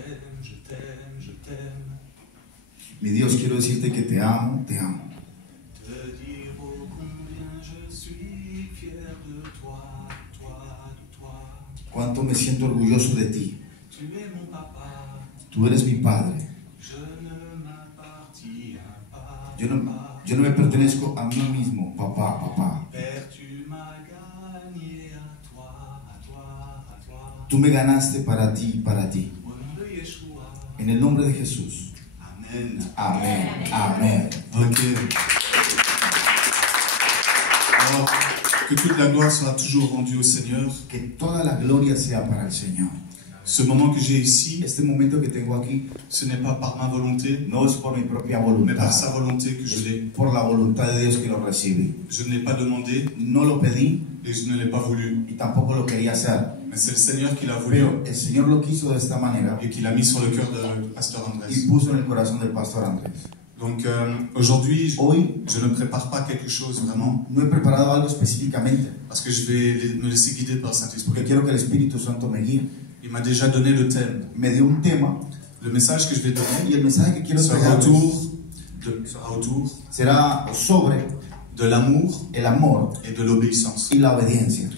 Je t'aime, je t'aime. Mi Dios, quiero decirte que te amo, te amo. Te dire ô combien je suis fier de toi, de toi. Cuánto me siento orgulloso de ti. Tu es mon papa. Tú eres mi padre. Je ne m'appartiens pas. Yo no me pertenezco a mí mismo, papá, papá. Père, tu m'as gagné à toi, à toi, à toi. Tú me ganaste para ti, para ti. Au nom de Yeshua. En el nombre de Jesús. Amen. Amén. Amén. Ok. Alors, que toute la gloire sera toujours rendue au Seigneur. Que toda la gloria sea para el Señor. Ce moment que j'ai ici, Este momento que tengo aquí ce n'est pas par ma volonté, no es por mi propia mais par sa voluntad, volonté que je l'ai. por la voluntad de Dios que lo recibí. Je ne l'ai pas demandé No lo pedí et je ne l'ai pas voulu. y tampoco lo quería hacer, Mais c'est le Seigneur qui l'a voulu pero el Señor lo quiso de esta manera et qui l'a mis sur le cœur de Pasteur y Andrés. puso en el corazón del pastor Andrés. Donc aujourd'hui, Hoy je ne prépare pas quelque chose vraiment, no he preparado algo específicamente, parce que je vais me laisser guider par le porque Saint-Esprit. quiero que el Espíritu Santo me guíe. Il m'a déjà donné le thème. Me dio un tema Le message que je vais donner y el mensaje que quiero sera entregarles autour será sobre de l'amour el amor et de l'obéissance. y la obediencia.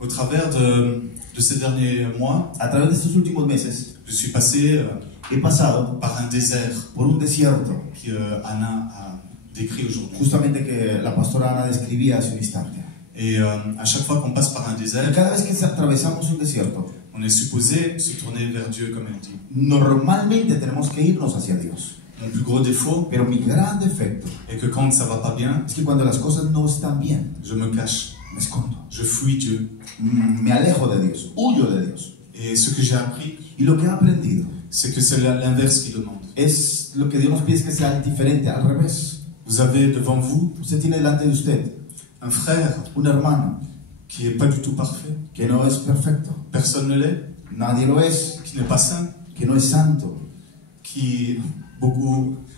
Au travers de ces derniers mois, A través de estos últimos meses je suis passé he pasado par un désert por un desierto, que Anna a décrit aujourd'hui. justamente que la pastora Ana describía hace un instante. Et à chaque fois qu'on passe par un Y désert, cada vez que atravesamos un desierto, on est supposé se tourner vers Dieu, comme elle dit. normalmente tenemos que irnos hacia Dios. Mon plus gros défaut Pero mi gran defecto est que quand ça va pas bien, es que cuando las cosas no están bien, je me cache, me escondo, je fuis Dieu. me alejo de Dios, huyo de Dios. Et ce que j'ai appris, Y lo que he aprendido c'est que c'est l'inverse qui demande. es lo que Dios nos pide es que sea diferente, al revés. Vous avez devant vous Usted tiene delante de usted un frère un hermano qui est pas du tout parfait, que no es perfecto, personne ne l'est, nadie lo es, qui n'est pas saint, que no es santo, qui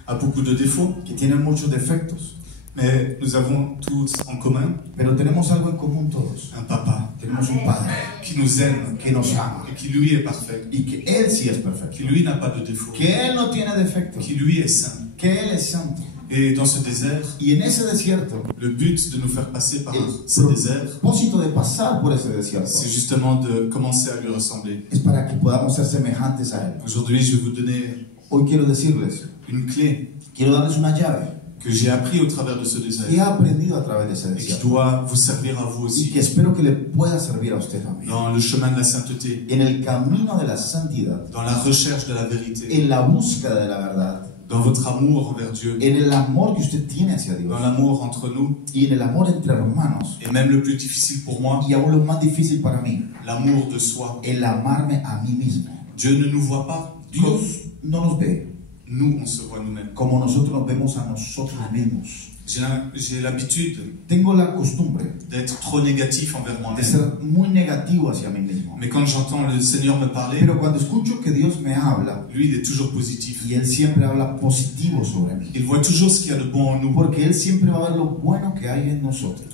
a beaucoup de défauts, que tiene muchos defectos, mais nous avons tous en commun pero tenemos algo en común todos. un papa Tenemos un Padre qui nous aime que nos ama et qui lui est parfait, y que Él sí es perfecto, qui lui n'a pas de défauts, que Él no tiene defectos, qui lui est saint. que Él es santo. Et dans ce désert, Y en ese desierto, le but de nous faire passer par el ce désert, propósito de pasar por ese desierto c'est justement de commencer à lui ressembler. es para que podamos ser semejantes a Él. Aujourd'hui, je vais vous donner Hoy quiero decirles, une clé quiero darles una llave que j'ai appris au travers de ce que he désert aprendido a través de ese et qui desierto doit vous servir à vous y aussi que espero que le pueda servir a usted también. dans le chemin de la sainteté, En el camino de la santidad, dans la recherche de la vérité, en la búsqueda de la verdad, dans votre amour envers Dieu, en el amor que usted tiene hacia Dios dans l'amour entre nous y en el amor entre hermanos, et même le plus difficile pour moi, y aún lo más difícil para mí, l'amour de soi. el amarme a mí mismo. Dieu ne nous voit pas comme Dios no nos ve nous, on se voit nous-mêmes. como nosotros nos vemos a nosotros mismos. J'ai l'habitude Tengo la costumbre d'être trop négatif envers de moi-même. ser muy negativo hacia mí mismo. Mais quand j'entends le Seigneur me parler, Pero cuando escucho que Dios me habla, lui, il est toujours positif. y Él siempre habla positivo sobre mí, Il voit toujours ce qu'il y a de bon en nous. porque Él siempre va a ver lo bueno que hay en nosotros.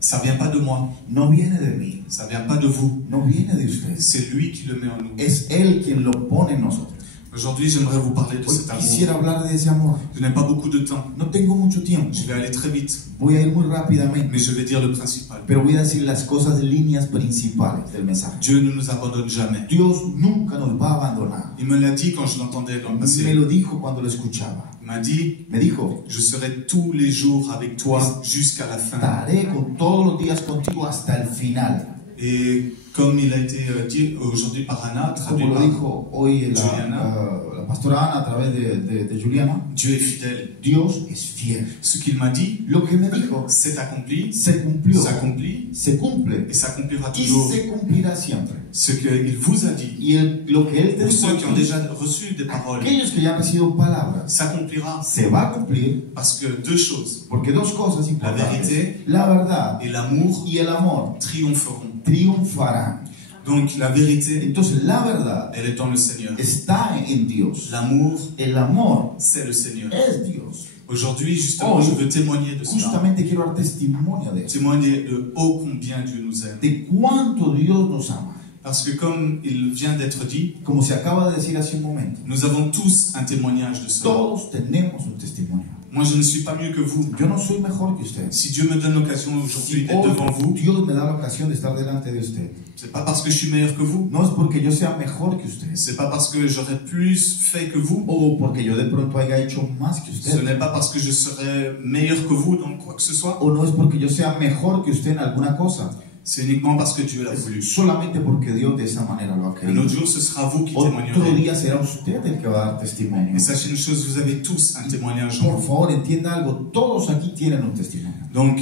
Ça vient pas de moi, No viene de mí, ça vient pas de vous. no viene de usted. C'est lui qui le met en nous. Es Él quien lo pone en nosotros. Aujourd'hui, j'aimerais vous parler de Hoy cet amour. quisiera hablar de ese amor. Je n'ai pas beaucoup de temps. No tengo mucho tiempo, Je vais aller très vite, voy a ir muy rápidamente, mais je vais dire le principal. pero voy a decir las cosas, líneas principales del mensaje. Dieu ne nous abandonne jamais. Dios nunca nos va a abandonar. Il me l'a dit quand je l'entendais dans le Me passé. lo dijo cuando lo escuchaba. Il m'a dit, Me dijo, je serai tous les jours avec toi jusqu'à la fin. estaré con todos los días contigo hasta el final. Et comme il a été dit aujourd'hui par Anna, traduit Como lo par dijo hoy la pastora Ana a través de Juliana, Dieu est fidèle. Dios es fiel. Ce qu'il m'a dit, Lo que me dijo c'est accompli, se cumplió, s'accomplit se cumple et s'accomplira y toujours. se cumplirá siempre. Ce qu'il vous a dit, Y lo que Él te pour dijo, ceux qui ont déjà reçu des paroles, aquellos que ya han recibido palabras, s'accomplira se va a cumplir, parce que deux choses, porque dos cosas la importantes, vérité la verdad et l'amour, y el amor triompheront. triunfarán. Donc la vérité, Entonces la verdad elle est dans le Seigneur. está en Dios. L'amour, El amor c'est le Seigneur. es Dios. Aujourd'hui, justement, je veux témoigner de cela. Justamente quiero dar testimonio de eso, Témoigner de ô combien Dieu nous aime. de cuánto Dios nos ama. Parce que comme il vient d'être dit, como se acaba de decir hace un momento, nous avons tous un témoignage de cela. todos tenemos un testimonio. Moi, je ne suis pas mieux que vous. Yo no soy mejor que usted. Si Dieu me donne l'occasion aujourd'hui Si d'être devant hoy vous, Dios me da la ocasión de estar delante de usted, c'est pas parce que je suis meilleur que vous, no es porque yo sea mejor que usted, c'est pas parce que j'aurais plus fait que vous, o porque yo de pronto haya hecho más que ce usted, n'est pas parce que je serais meilleur que vous dans quoi que ce soit, o no es porque yo sea mejor que usted en alguna cosa, c'est uniquement parce que Dieu l'a voulu. solamente porque Dios de esa manera lo ha Un querido. autre jour, ce sera vous qui Otro témoignerez. día será usted el que va a dar testimonio. Et sachez une chose, vous avez tous un témoignage en Por vous. favor, entienda algo, todos aquí tienen un testimonio. Donc,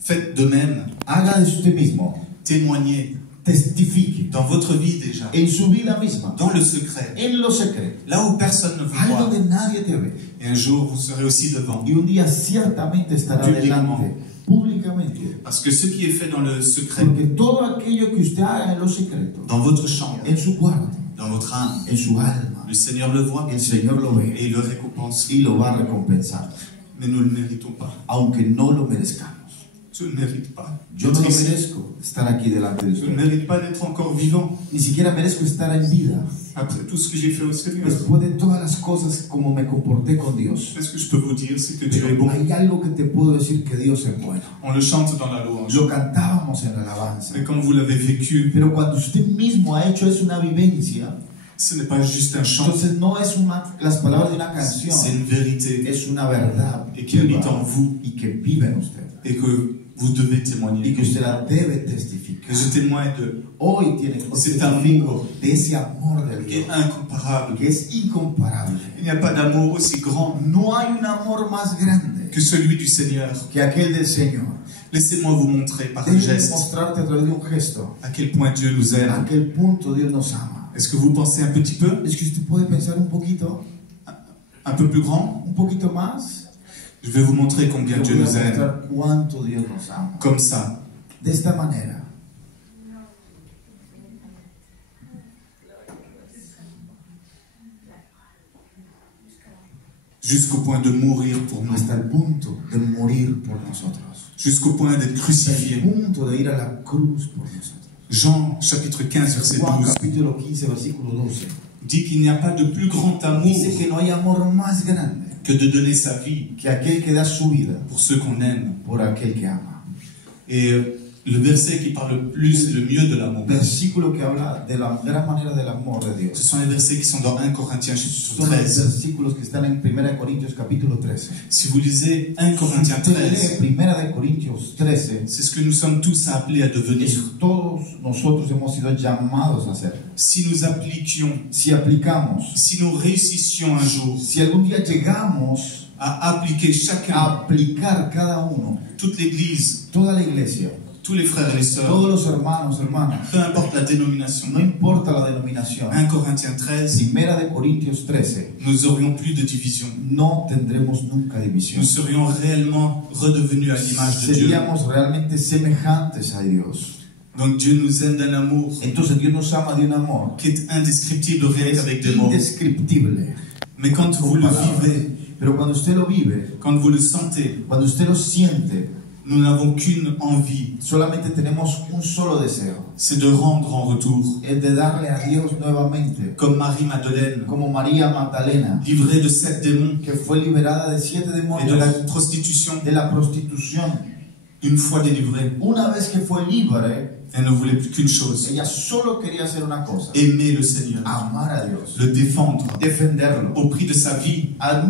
faites de même, Haga de usted mismo, témoignez testifique dans votre vie déjà, en su vida misma, dans le secret, en lo secreto, là où personne ne vous ahí voit. donde nadie te ve. Et un jour, vous serez aussi devant. Y un día ciertamente estará Públicamente. delante, públicamente. Parce que ce qui est fait dans le secret, Porque todo aquello que usted haga en lo secreto, dans votre chambre, en su cuarto, dans votre âme, en su alma, le Seigneur le voit el Señor lo ve et il le récompense. y lo va a recompensar, Mais nous ne le méritons pas. aunque no lo merezcamos. Je ne mérite pas. Yo no lo d'être ici. merezco estar aquí delante de Je ne usted. mérite pas d'être encore vivant Ni siquiera merezco estar en vida après tout ce que j'ai fait au Seigneur. después de todas las cosas como me comporté con Dios. Ce que je peux vous dire, c'est que Dieu est Pero bon. hay algo que te puedo decir que Dios es bueno. On le chante dans la louange. Lo cantábamos en la alabanza. Mais quand vous l'avez vécu, Pero cuando usted mismo ha hecho es una vivencia, ce n'est pas juste un chant, entonces no es las palabras de una canción, c'est une vérité es una verdad et qui habite en vous y que vive en usted et que vous devez y témoigner. que usted la debe testificar. Que je témoigne de Hoy tiene C'est testifico de ese amor de qui est Dios incomparable. que es incomparable. Il n'y a pas d'amour aussi grand No hay un amor más grande que celui du Seigneur. que aquel del Señor. Laissez-moi vous montrer par un Déjame geste mostrarte a través de un gesto à quel point Dieu nous a aime. quel punto Dios nos ama. Est-ce que vous pensez un petit peu, Es que usted puede pensar un poquito plus grand? más. Je vais vous montrer combien Le Dieu voy a nous aime. mostrar cuánto Dios nos ama. Comme ça. De esta manera. Jusqu'au point de mourir pour nous. Hasta el punto de morir por nosotros. Jusqu'au point d'être Hasta el crucifié. punto de ir a la cruz por nosotros. Jean chapitre 15 verset Juan 12 capítulo 15 versículo 12 dit qu'il n'y a pas de plus grand amour dice que no hay amor más grande que de donner sa vie que aquel que da su vida pour ceux qu'on aime. por aquel que ama. Et le verset qui parle le plus et le mieux de l'amour, Versículo que habla de la gran manera del amor de ce Dios. sont les versets qui sont dans 1 Corinthiens chapitre Son los 13. versículos que están en 1 Corintios capítulo 13. Si vous lisez 1 Corinthiens Usted lee 13, 1 de Corintios 13. c'est ce que nous sommes tous appelés à devenir. Todos nosotros hemos sido llamados a hacer. Si nous appliquions, Si aplicamos, si nous réussissions un jour si algún día llegamos à appliquer a chacun, aplicar cada uno, toute l'Église, toda la iglesia, tous les frères et les sœurs, todos los hermanos, hermanas, peu importe la dénomination, no importa la denominación, 1 Corinthiens 13, 1 de Corintios 13, nous aurions plus de division. no tendremos nunca división. Nous serions réellement redevenus à l'image de Dieu. Seríamos realmente semejantes a Dios. Donc Dieu nous aime d'un amour Entonces Dios nos ama de un amor qui est indescriptible rien que qu'avec es des mots. indescriptible. Mais quand vous le vivez, Pero cuando usted lo vive, quand vous le sentez, cuando usted lo siente, nous n'avons qu'une envie, solamente tenemos un solo deseo, c'est de rendre en retour. es de darle a Dios nuevamente, Comme Marie-Madeleine, como María Magdalena, livrée de 7 démons que fue liberada de 7 et de demonios, la prostitution, de la prostitución. une fois délivrée, Una vez que fue libre, elle ne voulait plus qu'une chose, ella solo quería hacer una cosa, aimer le Seigneur, amar a Dios, le défendre defenderlo, au prix de sa vie. al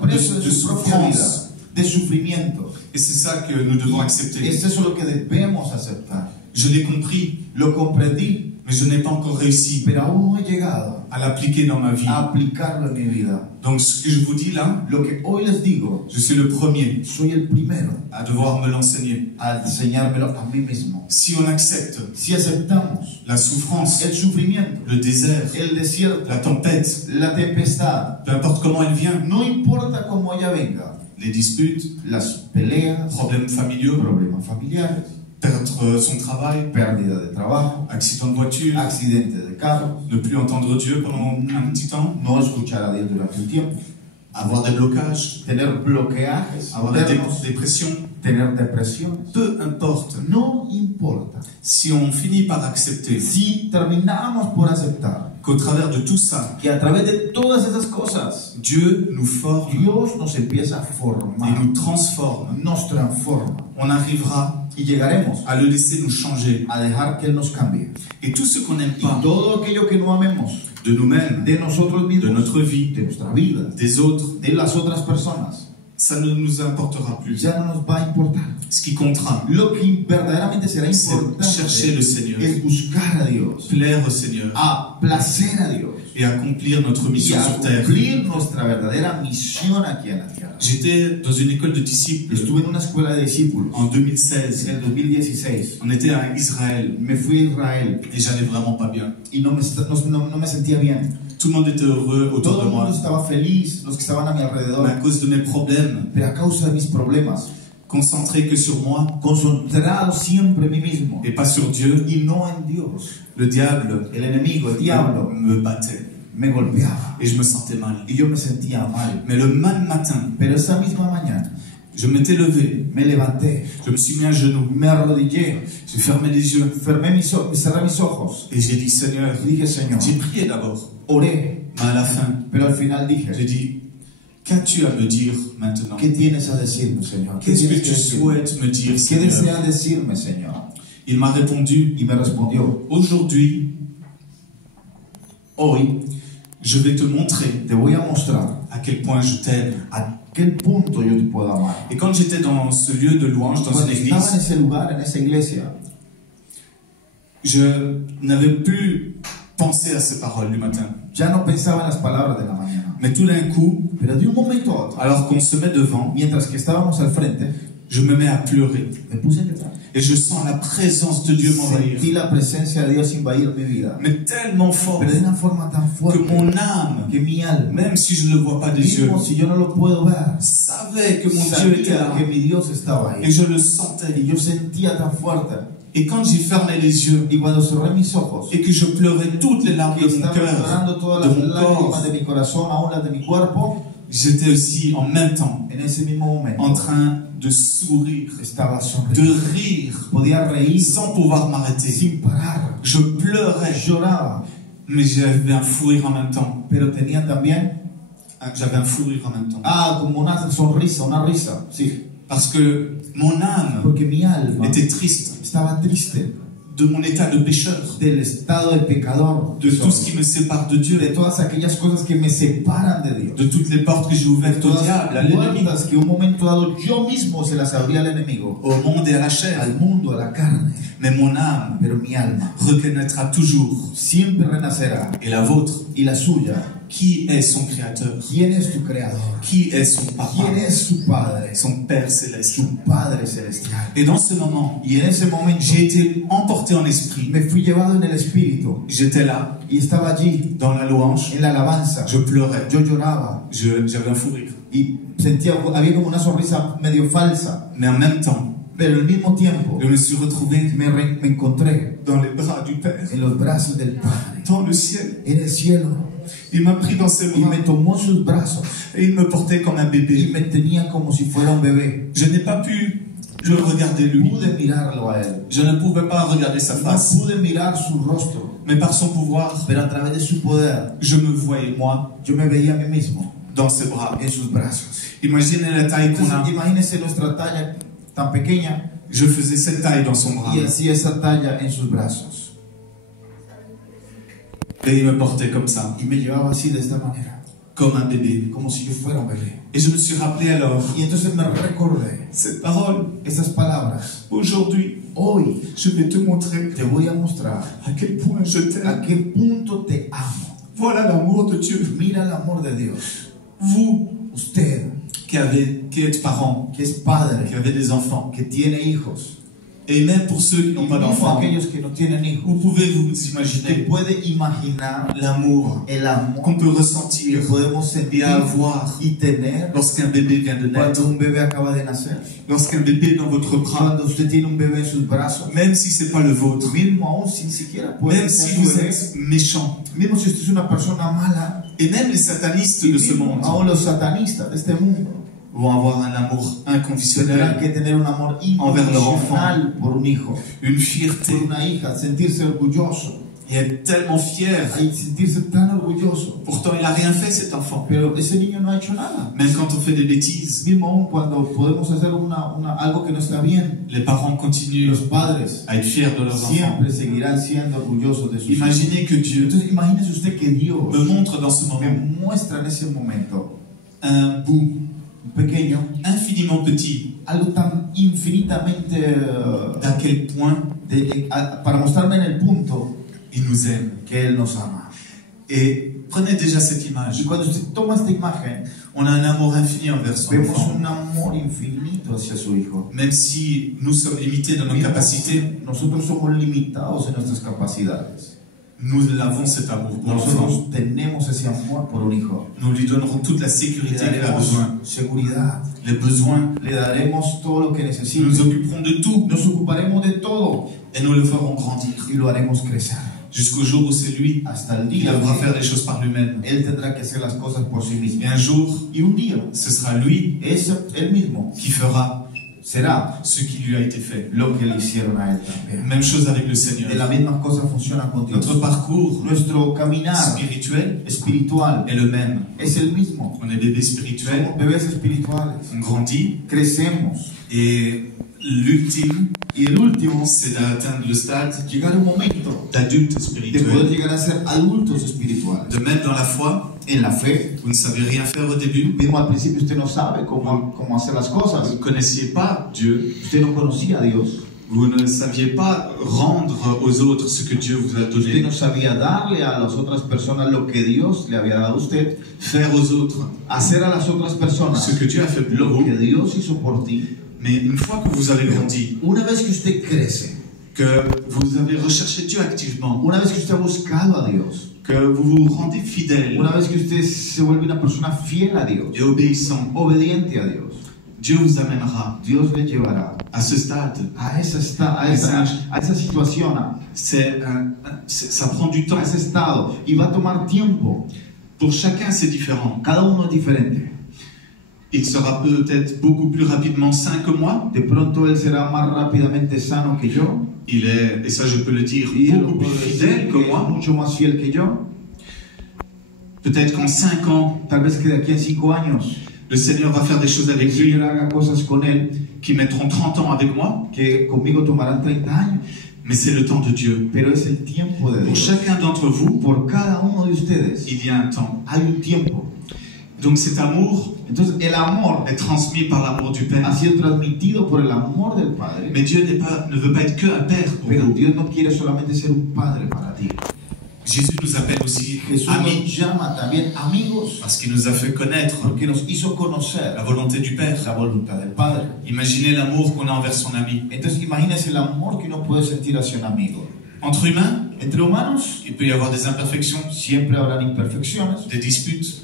precio de su propia vida, de sufrimiento. Et c'est ça que nous devons accepter. Es eso lo que debemos aceptar. Je l'ai compris, Lo comprendí, mais je n'ai pas encore réussi pero aún no he llegado à l'appliquer dans ma vie. a aplicarlo en mi vida. Donc ce que je vous dis là, Lo que hoy les digo, je suis le premier soy el primero à devoir me l'enseigner. a enseñármelo a mí mismo. Si on accepte Si aceptamos la souffrance, el sufrimiento, le désert, el desierto, la tempête, la tempestad, peu importe comment elle vient, no importa cómo ella venga, les disputes, las peleas, problèmes familiaux, problemas familiares, perdre son travail, pérdida de trabajo, accident de voiture, accidente de carro, ne plus entendre Dieu pendant un petit temps, no escuchar a Dios durante un tiempo, avoir des blocages, tener bloqueajes avoir des internos, dépressions, tener depresiones. Peu importe. No importa. Si on finit par accepter Si terminamos por aceptar qu'au travers de tout ça, que a través de todas esas cosas, Dieu nous forme Dios nos empieza a et formar, nous transforme, nos transforma on arrivera y llegaremos à le laisser nous changer. a dejar que Él nos cambie. Et tout ce qu'on n'aime Y pas todo aquello que no amemos de nous-mêmes, de nosotros de mismos, notre vie, de nuestra vida, des autres, de las otras personas, ça ne nous importera plus. ya no nos va a importar. Ce qui comptera, Lo que verdaderamente será c'est importante chercher le Seigneur, es buscar a Dios, plaire au Seigneur a placer a Dios et accomplir notre y mission a sur terre. cumplir nuestra verdadera misión aquí en la tierra. J'étais dans une école de disciples Estuve en una escuela de discípulos en en 2016. el 2016. On était à Israël Me fui a Israel et j'allais vraiment pas bien. y no me sentía bien. Tout le monde était heureux autour Todo de el mundo moi, estaba feliz, los que estaban a mi mais à alrededor, cause de mes problèmes, pero a causa de mis problemas, concentré que sur moi concentrado siempre en mí mismo et pas sur Dieu, y no en Dios, le diable el enemigo, el diablo, me battait me golpeaba et je me sentais mal. y yo me sentía mal. Mais le même matin, Pero esa misma mañana je m'étais levé, me levanté, je me suis mis à genoux, me arrodillé, j'ai fermé les yeux cerré mis ojos et j'ai dit Seigneur, y dije, Señor, j'ai prié d'abord, oré, mais à la fin, pero al final j'ai dije, dit, qu'as-tu à me dire maintenant? ¿qué tienes a decirme, Señor? ¿Qué Qu'est-ce que tienes tu que decirme? souhaites me dire, ¿Qué Seigneur? deseas decirme, Señor? Il m'a répondu, Y me respondió, aujourd'hui, hoy je vais te montrer te voy a mostrar à quel point je t'aime. a quel punto yo te puedo amar. Et quand j'étais dans ce lieu de louange, dans Cuando une estaba en église, ese lugar, en esa iglesia, je n'avais plus pensé à ces paroles du matin. ya no pensaba en las palabras de la mañana. Mais tout d'un coup, Pero de un momento a otro, alors qu'on se met devant, mientras que estábamos al frente, je me mets à pleurer. me puse a llorar. Et je sens la présence de Dieu m'envahir. Sentí la presencia de Dios invadir mi vida. Mais tellement fort Pero de una forma tan que fuerte mon âme, que mi alma, même si je ne le vois pas des yeux, mismo si yo no lo puedo ver, savait que mon Dieu était là. sabía que mi Dios estaba Et ahí. je le sentais. Y yo sentía tan fuerte. Et quand j'ai fermé les yeux Y cuando cerré mis ojos, et que je pleurais toutes les larmes que de mon estaba cœur, llorando todas de las mon lágrimas corps, de mi corazón, aún las de mi cuerpo, j'étais aussi en même temps en ese mismo momento en train de sourire, estaba de sonriendo. rire, Podía reír sans pouvoir m'arrêter. sin parar. Je pleurais, Lloraba, mais j'avais un fou rire en même temps. pero tenía también, J'avais un fou rire en même temps. como una sonrisa, una risa, sí. Parce que mon âme Porque mi alma était triste estaba triste de mon état de pécheur, del estado de pecador, de tout ce qui me sépare de Dieu, de todas aquellas cosas que me separan de Dios, de toutes les portes que j'ai ouvertes au todas diable, à las l'ennemi, puertas que un momento dado yo mismo se las abría al enemigo, au monde et à la chair. al mundo, a la carne. Mais mon âme Pero mi alma reconnaîtra toujours, siempre renacerá, et la vôtre, y la suya. qui est son créateur, ¿Quién es tu creador? qui est son papa, ¿Quién es su padre? son Père céleste. Su Padre celestial. Et dans ce moment, Y en ese momento j'ai été emporté en esprit. me fui llevado en el espíritu J'étais là, y estaba allí dans la louange, en la alabanza. je pleurais, Yo lloraba j'avais un fou rire. y sentía, había como una sonrisa medio falsa, Mais en même temps, pero al mismo tiempo je me suis retrouvé me encontré dans les bras du Père, en los brazos del Padre, dans le ciel. en el cielo, Il m'a pris dans ses y bras me tomó en sus brazos et il me portait comme un y bébé. me tenía como si fuera un bebé. Je n'ai pas pu le regarder lui. Pude mirarlo a él, Je ne pouvais pas regarder sa no face. pude mirar su rostro, Mais par son pouvoir, pero a través de su poder je me voyais moi yo me veía a mí mismo dans ses bras. en sus brazos. Imaginez la taille qu'on a. Entonces, imagínense nuestra talla tan pequeña Je faisais cette taille dans son bras. y hacía esa talla en sus brazos. Et il me portait comme ça, Y me llevaba así de esta manera, comme un bébé. como si yo fuera un bebé. Et je me suis rappelé alors Y entonces me recordé cette parole. esas palabras. Aujourd'hui, Hoy je vais te montrer te voy a mostrar à quel point je a t'aime. qué punto te amo. Voilà l'amour de Dieu. Mira el amor de Dios. Vous Usted, qui êtes parents, que es padre, qui avez des enfants, que tiene hijos, et même pour ceux qui y n'ont pas mismo d'enfants, aquellos que no tienen hijos, vous pouvez vous que imaginer puede imaginar l'amour el amor qu'on peut que ressentir podemos et sentir avoir y tener lorsqu'un bébé vient de naître, cuando un bebé acaba de nacer. lorsqu'un bébé est dans votre bras, Cuando usted tiene un bebé en sus brazos, même si c'est pas le vôtre, mismo aún sin siquiera puede même ser si su vous bebé, êtes méchant, mismo si usted es una persona mala, et même les satanistes y de ce mismo monde, aún los satanistas de este mundo, vont avoir un amour tendrán inconditionnel, que tener un amor envers leur incondicional por un hijo, une fierté, por una hija, sentirse orgulloso, et être tellement fier. sentirse tan orgulloso. Pourtant, il n'a rien fait, cet enfant. Pero ese niño no ha hecho nada. Même quand on fait des bêtises, Mismo aún cuando podemos hacer algo que no está bien, les parents continuent los padres à être fiers de leurs enfants. siempre seguirán siendo orgullosos de sus hijos. Imaginez que Dieu Entonces imagínese usted que Dios me montre dans ce me moment muestra en ese momento un bout pequeño, infiniment petit, algo tan infinitamente d'à quel point para mostrarme en el punto il nous aime. que Él nos ama. Et prenez déjà cette Y image. cuando usted toma esta imagen, On a un amour infini envers son vemos enfant. un amor infinito hacia su hijo. Même si nous sommes limités dans nos capacités, Nosotros somos limitados en nuestras capacidades. nous avons cet amour pour l'enfant. Nosotros tenemos ese amor por un hijo. Nous lui donnerons toute la Le sécurité qu'il a daremos besoin. seguridad, Les besoins, le daremos todo lo que nous necesite. nous occuperons de tout Nos ocuparemos de todo et nous le ferons grandir. y lo haremos crecer. Jusqu'au jour où c'est lui Hasta el qui día devra que faire les choses par lui-même. Él tendrá que hacer las cosas por sí Et mismo. un jour, Y un día, ce sera lui él mismo qui fera será ce qui lui a été fait. lo que le hicieron a él también. Même chose avec le De Seigneur. la misma cosa funciona con Dios. Notre parcours Nuestro caminar spirituel espiritual est le même. es el mismo. On est bébé spirituel, Somos bebés espirituales. on grandit Crecemos. et l'ultime, Y el último, c'est d'atteindre le stade llegar a un momento d'adulte de poder spirituel. llegar a ser adultos espirituales. De même dans la foi, En la fe, vous ne savez rien faire au début, mismo al principio usted no sabe cómo hacer las vous cosas. ne connaissiez pas Dieu, Usted no conocía a Dios. vous ne saviez pas rendre aux autres ce que Dieu vous a Usted donné, no sabía darle a las otras personas lo que Dios le había dado a usted. faire aux autres Hacer a las otras personas ce que Dieu a fait pour lo vous. que Dios hizo por ti. Mais une fois que vous avez grandi, Una vez que usted crece, que vous avez recherché Dieu activement, una vez que usted ha buscado a Dios, que vous vous rendez fidèle una vez que usted se vuelve una persona fiel a Dios, et obéissant, obediente a Dios, Dieu vous amènera Dios le llevará à ce stade. a esa situación, Ça prend du temps. a ese estado, y va a tomar tiempo. Pour chacun, c'est différent. Cada uno es diferente. Il sera peut-être beaucoup plus rapidement sain que moi. De pronto él será más rápidamente sano que yo, Il est, et ça je peux le dire, y él beaucoup plus puede fidèle decir que que es moi. mucho más fiel que yo. Peut-être qu'en 5 ans, Tal vez que de aquí a 5 años le Seigneur va faire des choses el avec lui Señor haga cosas con él qui mettront 30 ans avec moi. que conmigo tomarán 30 años, Mais c'est le temps de Dieu. pero es el tiempo de Pour Dios. chacun d'entre vous, Por cada uno de ustedes il y a un temps. hay un tiempo. Donc cet amour Entonces el amor est transmis par l'amour du Père. ha sido transmitido por el amor del Padre, Mais Dieu ne veut pas être que un Père pour pero vous. Dios no quiere solamente ser un padre para ti. Jésus nous appelle aussi Jesús nos amis llama también amigos parce qu'il nous a fait connaître porque nos hizo conocer la volonté du Père. la voluntad del Padre. Imaginez l'amour qu'on a envers son ami. Entonces imagínese el amor que uno puede sentir hacia un amigo. Entre humains, Entre humanos il peut y avoir des imperfections, siempre habrán imperfecciones, des disputes.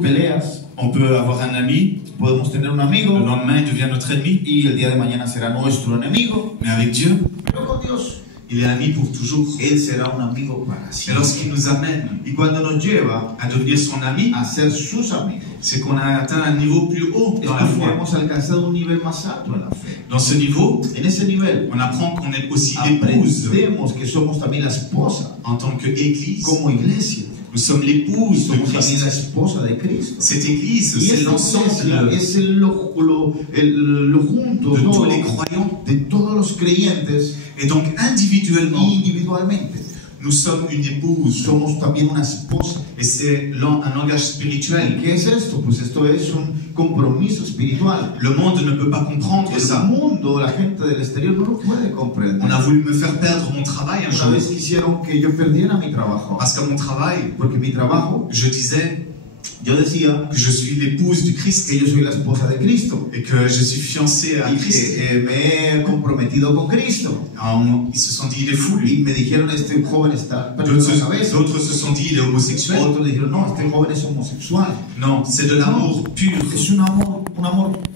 peleas. On peut avoir un ami, Podemos tener un le amigo lendemain il devient notre ennemi. y el día de mañana será nuestro enemigo, Mais avec Dieu, pero con Dios il est ami pour toujours. Él será un amigo para Et siempre. lorsqu'il nous amène Y cuando nos lleva à devenir son ami, a ser sus amigos, c'est qu'on a atteint un niveau plus haut es dans la porque foi. hemos alcanzado un nivel más alto en la fe. Dans ce niveau, En ese nivel on apprend qu'on est aussi l'épouse aprendemos que somos también la esposa, en tant qu'église. como iglesia. Nous sommes l'épouse de Somos también la Christ. esposa de Cristo. Cette église, Y c'est esta iglesia l'ensemble es lo junto de tous todo, les croyants. de todos los creyentes, Et donc, individuellement, individualmente. nous sommes une épouse. Somos también una esposa. Et c'est un langage spirituel. ¿Qué es esto? Pues esto es un compromiso espiritual. Le monde ne peut pas comprendre El ça. mundo, la gente del exterior no lo puede comprender. On a voulu me faire perdre mon travail un Una jour. vez quisieron que yo perdiera mi trabajo, Parce qu'à mon travail, porque mi trabajo, je disais yo decía que je suis l'épouse du Christ que yo soy la esposa de Cristo et que je suis fiancé à y Christ. que me he comprometido con Cristo. Alors, ils se sont dit, il est fou, lui. Y me dijeron, este joven está perdiendo la cabeza. D'autres se sont dit, il est homosexuel. Otros dijeron, no, este joven es homosexual. Non, c'est de l'amour pur. Es un amor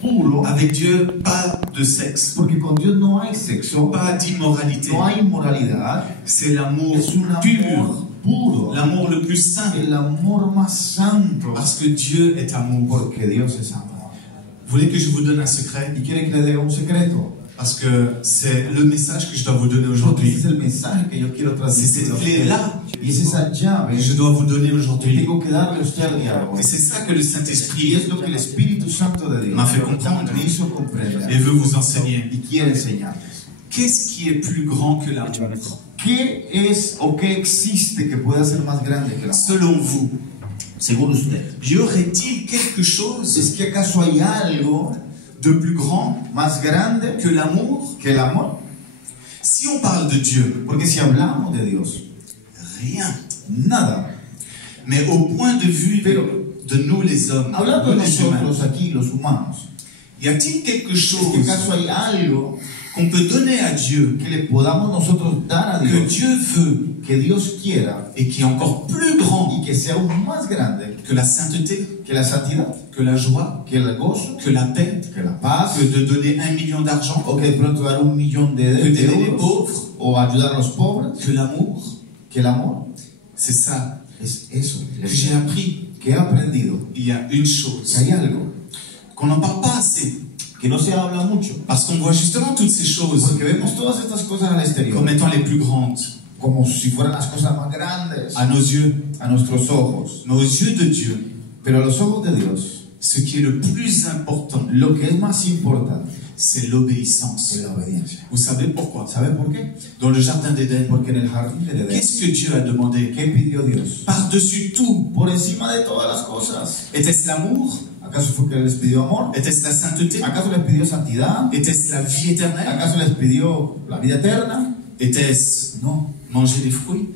puro, Avec Dieu, pas de sexe, porque con Dios no hay sexo, pas d'immoralité. no hay inmoralidad, C'est l'amour es un pur, amor puro, l'amour le plus saint. el amor más santo, Parce que Dieu est amour. porque Dios es amor. Vous voulez que je vous donne un secret? Y quiere que le dé un secreto. Parce que c'est le message que je dois vous donner Porque aujourd'hui. ese es el mensaje que yo quiero C'est transmitir. cette a ustedes. clé-là Y es esa llave que je dois vous donner que aujourd'hui. tengo que darle a usted al día de hoy. Et c'est ça que le Y Saint-Esprit es lo que el Espíritu Santo de Dios m'a fait comprendre me hizo comprender et veut vous enseigner. y quiere enseñarles. Qu'est-ce qui est plus grand que l'amour? ¿Qué es o qué existe que pueda ser más grande que el amor? Selon vous, Según usted. y aurait-il quelque chose ¿Es que acaso hay algo de plus grand más grande que l'amour? que el amor? Si on parle de Dieu, Porque si hablamos de Dios, rien. nada. Mais au point de vue de nous les hommes, Hablando de nous les humains, nosotros aquí, los humanos, y a-t-il quelque ¿es chose que acaso hay algo qu'on peut donner à Dieu, que le podamos nosotros dar a que Dios, Dieu veut, que Dios quiera et qui est encore plus grand y que sea aún más grande que la sainteté, que la santidad, que la joie, que el gozo, que la paix, que la paz, que de donner 1 million d'argent, o que de pronto dar 1 millón que de d'aider les euros, pauvres, o ayudar a los pobres, que l'amour? que el amor C'est ça es eso que j'ai appris. que he aprendido, Il y a une que chose hay algo qu'on n'en parle pas assez, que no se habla mucho, parce qu'on voit justement toutes ces choses porque vemos todas estas cosas al exterior comme étant les plus grandes como si fueran las cosas más grandes à nos yeux. a nuestros ojos, Mais aux yeux de Dieu, pero a los ojos de Dios ce qui est le plus important, lo que es más importante c'est l'obéissance. es la obediencia. Vous savez pourquoi? ¿Sabe por qué? Dans le jardin d'Éden, Porque en el jardín de Edén, qu'est-ce que Dieu a demandé? ¿qué pidió Dios? Par-dessus tout, Por encima de todas las cosas, était-ce l'amour? ¿acaso fue que les pidió amor? Était-ce la sainteté? ¿Acaso les pidió santidad? Était-ce la vie éternelle? ¿Acaso les pidió la vida eterna? Était-ce No. manger des fruits?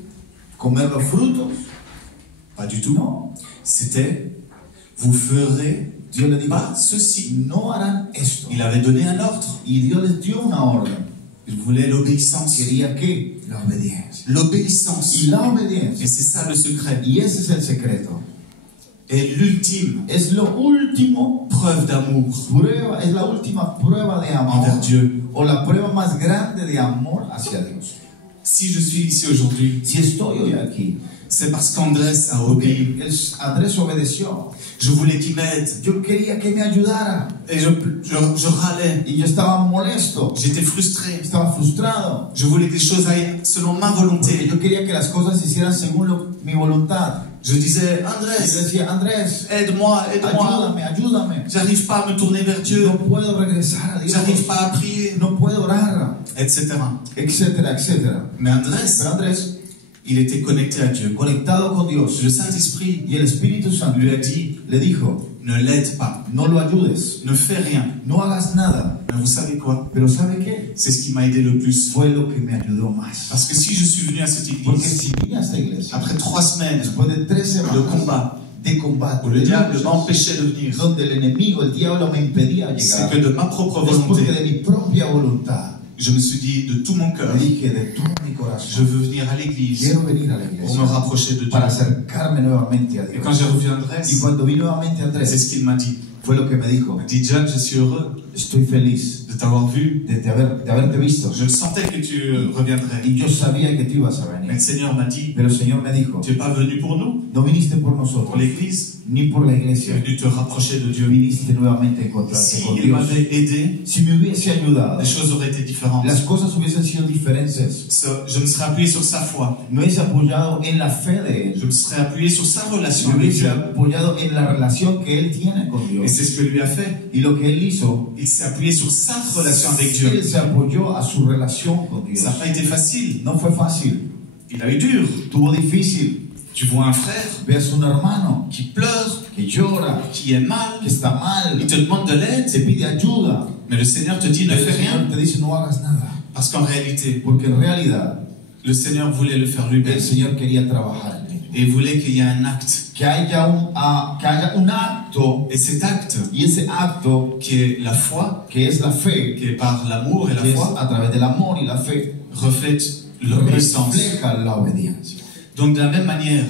¿Comer los frutos? Pas du tout. No. C'était vous ferez Dios le dijo, pas ceci. no harán esto. Il avait donné un ordre. Y Dios les dio una orden. Il voulait l'obéissance. Quería que la obediencia. L'obéissance. Y la Et obediencia. c'est ça le secret. Y ese es el secreto. Et l'ultime Es lo último preuve d'amour prueba, es la última prueba de amor. envers Dieu. O la prueba más grande de amor hacia Dios. Si je suis ici aujourd'hui, Si estoy hoy aquí, c'est parce qu'Andrés a obéi. porque Andrés obedeció. Je voulais qu'il m'aide. Yo quería que me ayudara. Et je râlais. Y yo estaba molesto. J'étais frustré. Estaba frustrado. Je voulais que les choses aillent selon ma Porque volonté. yo quería que las cosas se hicieran según mi voluntad. Je disais, Y yo Andrés, decía, Andrés, aide-moi, aide-moi. ayúdame. J'arrive pas à me tourner vers Dieu. No puedo regresar a Dios. J'arrive pas à prier, No puedo orar. etc. Etcétera, etcétera. Mais Andrés, Pero Andrés, il était connecté à Dieu. conectado con Dios, Le Saint-Esprit y el Espíritu Santo lui a dit, le dijo, ne l'aide pas, no lo ayudes, ne fais rien. no hagas nada. Mais vous savez quoi? Pero ¿sabe qué? C'est ce qui m'a aidé le plus. Fue lo que me ayudó más. Parce que si je suis venu à cette Porque église, si vine a esta iglesia, après 3 semaines después de 3 de semanas combat, de combate, où le de diable luchas, m'empêchait de venir, donde el enemigo, el diablo me impedía c'est llegar, que de ma propre es porque volonté, de mi propia voluntad, je me suis dit de tout mon cœur, me dije de todo mi je corazón, veux venir à l'église quiero venir a la pour iglesia me rapprocher de Dieu. para acercarme nuevamente a Et Dios. quand j'ai revu Y Andrés, cuando vi nuevamente a c'est Andrés, ce qu'il m'a dit. fue lo que me dijo, Il m'a dit, John, je suis heureux estoy feliz de t'avoir vu. de haberte visto. Je sentais que tu reviendrais. Y yo sabía que tú ibas a Mais le venir. Seigneur m'a dit, Pero el Señor me dijo, tu n'es pas venu pour nous, no viniste por pour nosotros, l'église, ni por la tu es iglesia, venu te rapprocher de Dieu. viniste nuevamente a encontrarte con S'il Dios. m'avait aidé, Si me hubiese ayudado, les choses auraient été différentes. las cosas hubiesen sido diferentes. Je me serais appuyé sur sa foi. Me hubiese apoyado en la fe de Je Él. me serais appuyé sur sa relation Me avec hubiese Dieu. apoyado en la relación que Él tiene con Et Dios. c'est ce que lui a fait. Y lo que Él hizo, Il s'est appuyé sur sa relation avec Dieu. Él se apoyó a su relación con Dios. Ça n'a pas été facile. No fue fácil, Il a eu dur. tuvo difícil. Tu vois un frère Ves un hermano qui pleure, que llora, qui est mal, que está mal, il te demande de l'aide, te pide ayuda. mais le Seigneur te dit ne Pero el fais rien. Señor te dice no hagas nada. Parce qu'en réalité, Porque en realidad le Seigneur voulait le faire lui-même. el Señor quería trabajar en él. Et il voulait qu'il y ait un acte. Que haya un acto, Et cet acte, y ese acto, qui est la foi, que es la fe, qui est par l'amour et la que es foi, a través del amor y la fe, reflète l'obéissance. refleja la obediencia. Donc de la même manière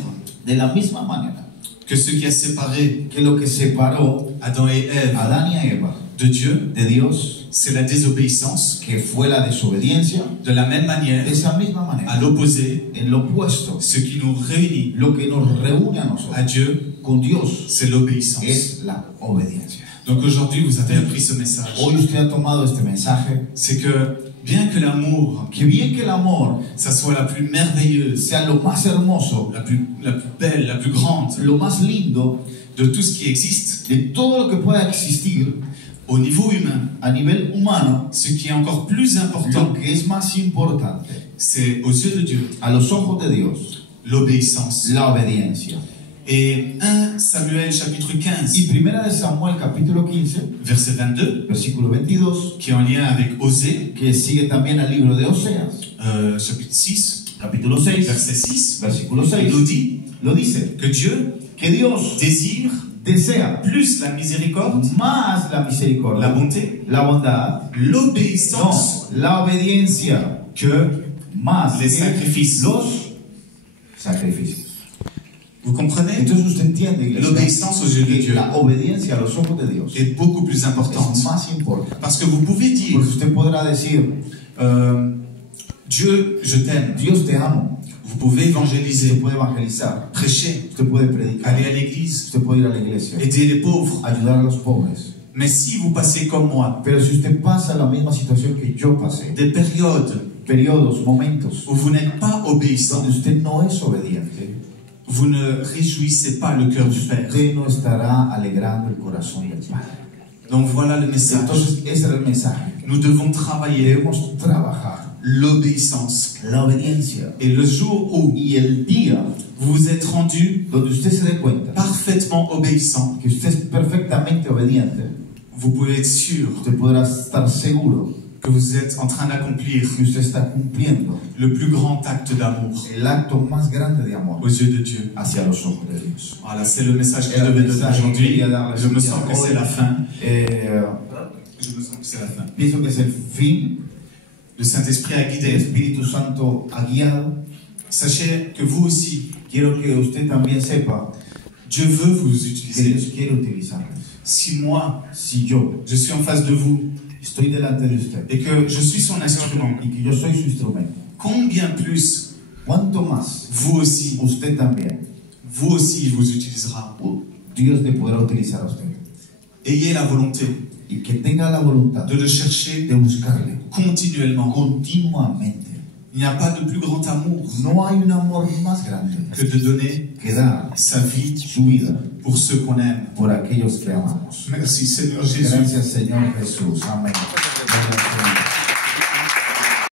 De la misma manera que ce qui a séparé que lo que separó Adam et Ève a Adán y a Eva de Dieu, de Dios, c'est la désobéissance. que fue la desobediencia, De la même manière, de esa misma à manera, l'opposé, en lo opuesto, ce qui nous réunit lo que nos reúne a à nosotros Dieu, con Dios c'est l'obéissance. es la obediencia. Donc aujourd'hui, vous avez appris ce message. Hoy usted ha tomado este mensaje, C'est que bien que l'amour, que bien que el amor ça soit la plus merveilleuse, sea lo más hermoso, la plus belle, la plus grande lo más lindo de tout ce qui existe, de todo lo que pueda existir au niveau humain, a nivel humano, ce qui est encore plus lo important, que es más importante c'est aux yeux de Dieu, a los ojos de Dios, l'obéissance. la obediencia. Et 1 Samuel chapitre 15, Y primera de Samuel capítulo 15, verset 22, versículo 22, qui est en lien avec Osée, que sigue también al libro de Oseas, chapitre 6, capítulo 6, verset 6, versículo il 6, nous dit lo dice, que Dieu que Dios désire desea plus la miséricorde, más la la misericordia, bonté, la bondad, l'obéissance no, la obediencia, que más les que sacrificios. los sacrificios. Vous comprenez? Entonces usted entiende, iglesia, L'obéissance aux yeux de que Dieu la obediencia a los ojos de Dios est beaucoup plus importante. es más importante. Parce que vous pouvez dire, Porque usted podrá decir, Dieu, je t'aime. Dios te amo. Vous pouvez Usted évangéliser, puede evangelizar, prêcher, usted puede predicar, aller à l'église, usted puede ir a la iglesia, aider les pauvres. ayudar a los pobres. Mais si vous passez comme moi Pero si usted pasa la misma situación que yo pasé, des périodes periodos, momentos, où vous n'êtes pas obéissant, donde usted no es obediente, vous ne réjouissez pas le cœur du Père. usted no estará alegrando el corazón del Padre. Donc voilà le message. Entonces, ese era el mensaje. Nous devons travailler Debemos trabajar l'obéissance. la obediencia. Et le jour où Y el día vous vous êtes rendu donde usted se dé cuenta parfaitement obéissant, que usted es perfectamente obediente, vous pouvez être sûr usted podrá estar seguro que vous êtes en train d'accomplir que usted está cumpliendo le plus grand acte d'amour el acto más grande de amor aux yeux de Dieu. hacia los ojos de Dios. Voilà, c'est le message que je Era el devais donner mensaje que aujourd'hui. quería darles Je me el sens día que de c'est hoy. la fin. Je Je me sens que c'est la fin. pienso que es el fin. Le Saint-Esprit a El guidé. Espíritu Santo ha guiado. Sachez que vous aussi, Quiero que usted también sepa Dieu veut vous que utiliser. Dios quiere utilizarles. Si moi, Si yo je suis en face de vous estoy delante de usted et que je suis son instrument, y que yo soy su instrumento, combien plus ¿cuánto más vous aussi, usted también? il vous utilisera. Dios le podrá utilizar a usted. Ayez la volonté Y que tenga la voluntad de le chercher de buscarle continuellement. continuamente. Il n'y a pas de plus grand amour No hay un amor más grande que de donner que dar sa vie su vida pour ceux qu'on aime. por aquellos que amamos. Merci Seigneur Jésus. Gracias, Señor Jesús. Amén.